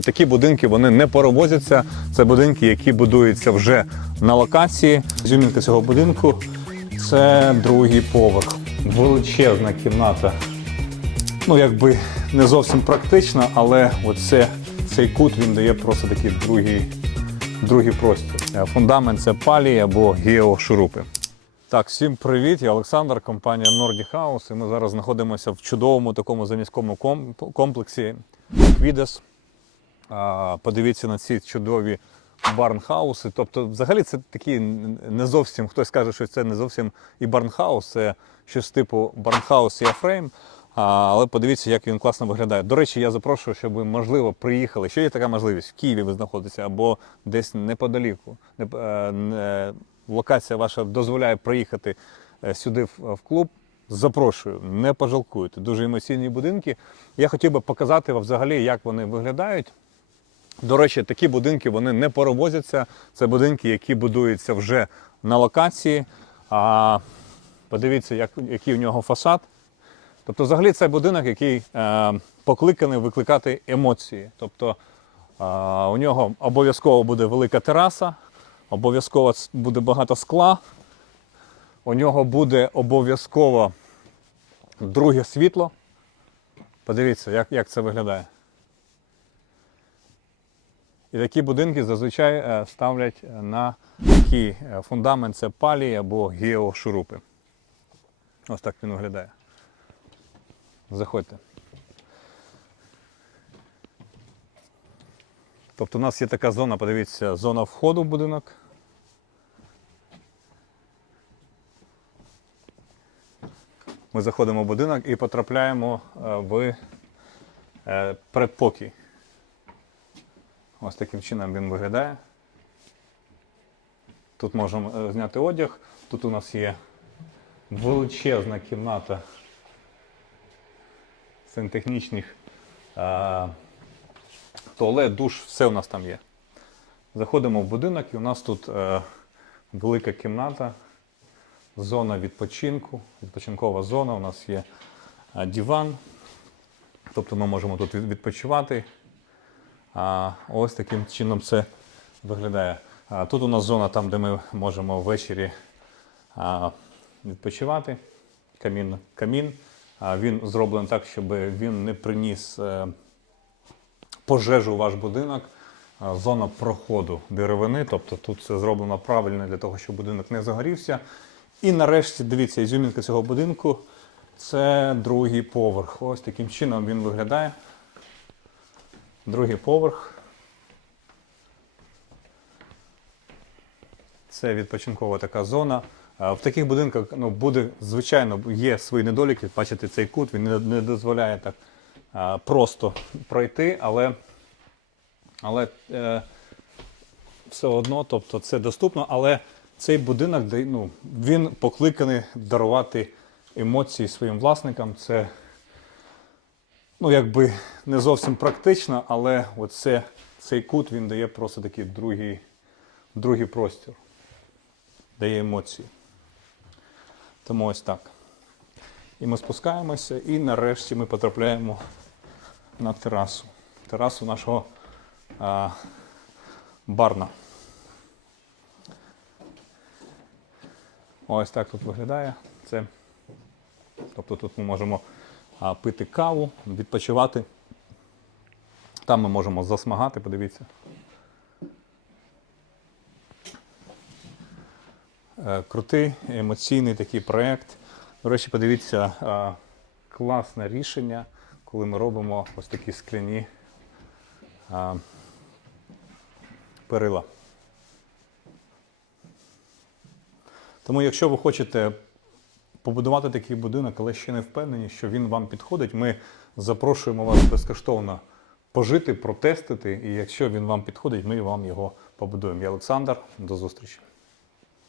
Такі будинки вони не перевозяться. Це будинки, які будуються вже на локації. Зюмінка цього будинку це другий поверх. Величезна кімната. Ну, якби не зовсім практична, але оце, цей кут він дає просто такий другий, другий простір. Фундамент це палі або геошурупи. Так, всім привіт! Я Олександр, компанія Nordic House. І ми зараз знаходимося в чудовому такому заміському комплексі Квідес. Подивіться на ці чудові барнхауси. Тобто, взагалі, це такі не зовсім, хтось каже, що це не зовсім і барнхаус, це щось типу барнхаус і афрейм. Але подивіться, як він класно виглядає. До речі, я запрошую, щоб ви, можливо, приїхали. Що є така можливість? В Києві ви знаходитеся або десь неподаліку. Не- е, не- Локація ваша дозволяє приїхати е, сюди в клуб. Запрошую, не пожалкуйте. Дуже емоційні будинки. Я хотів би показати вам взагалі, як вони виглядають. До речі, такі будинки вони не перевозяться. Це будинки, які будуються вже на локації. А подивіться, як, який у нього фасад. Тобто, взагалі, це будинок, який е, покликаний викликати емоції. Тобто е, у нього обов'язково буде велика тераса, обов'язково буде багато скла. У нього буде обов'язково друге світло. Подивіться, як, як це виглядає. І такі будинки зазвичай е, ставлять на такий е, фундамент це палі або геошурупи. Ось так він виглядає. Заходьте. Тобто у нас є така зона, подивіться, зона входу в будинок. Ми заходимо в будинок і потрапляємо е, в е, передпокій. Ось таким чином він виглядає. Тут можемо е, зняти одяг. Тут у нас є величезна кімната сантехнічних туалет, душ, все у нас там є. Заходимо в будинок і у нас тут е, велика кімната, зона відпочинку, відпочинкова зона. У нас є е, диван. Тобто ми можемо тут відпочивати. А, ось таким чином це виглядає. А, тут у нас зона там, де ми можемо ввечері а, відпочивати. Камін. камін. А, він зроблений так, щоб він не приніс е, пожежу у ваш будинок. Зона проходу деревини, тобто тут все зроблено правильно для того, щоб будинок не загорівся. І нарешті, дивіться, ізюмінка цього будинку це другий поверх. Ось таким чином він виглядає. Другий поверх. Це відпочинкова така зона. В таких будинках ну, буде, звичайно, є свої недоліки. Бачите, цей кут він не, дозволяє так а, просто пройти, але, але е, все одно, тобто це доступно, але цей будинок ну, він покликаний дарувати емоції своїм власникам. Це ну, якби не зовсім практично, але оце, цей кут він дає просто такий другий, другий простір, дає емоції. Тому ось так. І ми спускаємося, і нарешті ми потрапляємо на терасу. Терасу нашого а, барна. Ось так тут виглядає. Це, тобто тут ми можемо а, пити каву, відпочивати. Там ми можемо засмагати, подивіться. Е, Крутий емоційний такий проєкт. До речі, подивіться, класне рішення, коли ми робимо ось такі скляні перила. Тому, якщо ви хочете побудувати такий будинок, але ще не впевнені, що він вам підходить, ми запрошуємо вас безкоштовно пожити, протестити. І якщо він вам підходить, ми вам його побудуємо. Я Олександр, до зустрічі.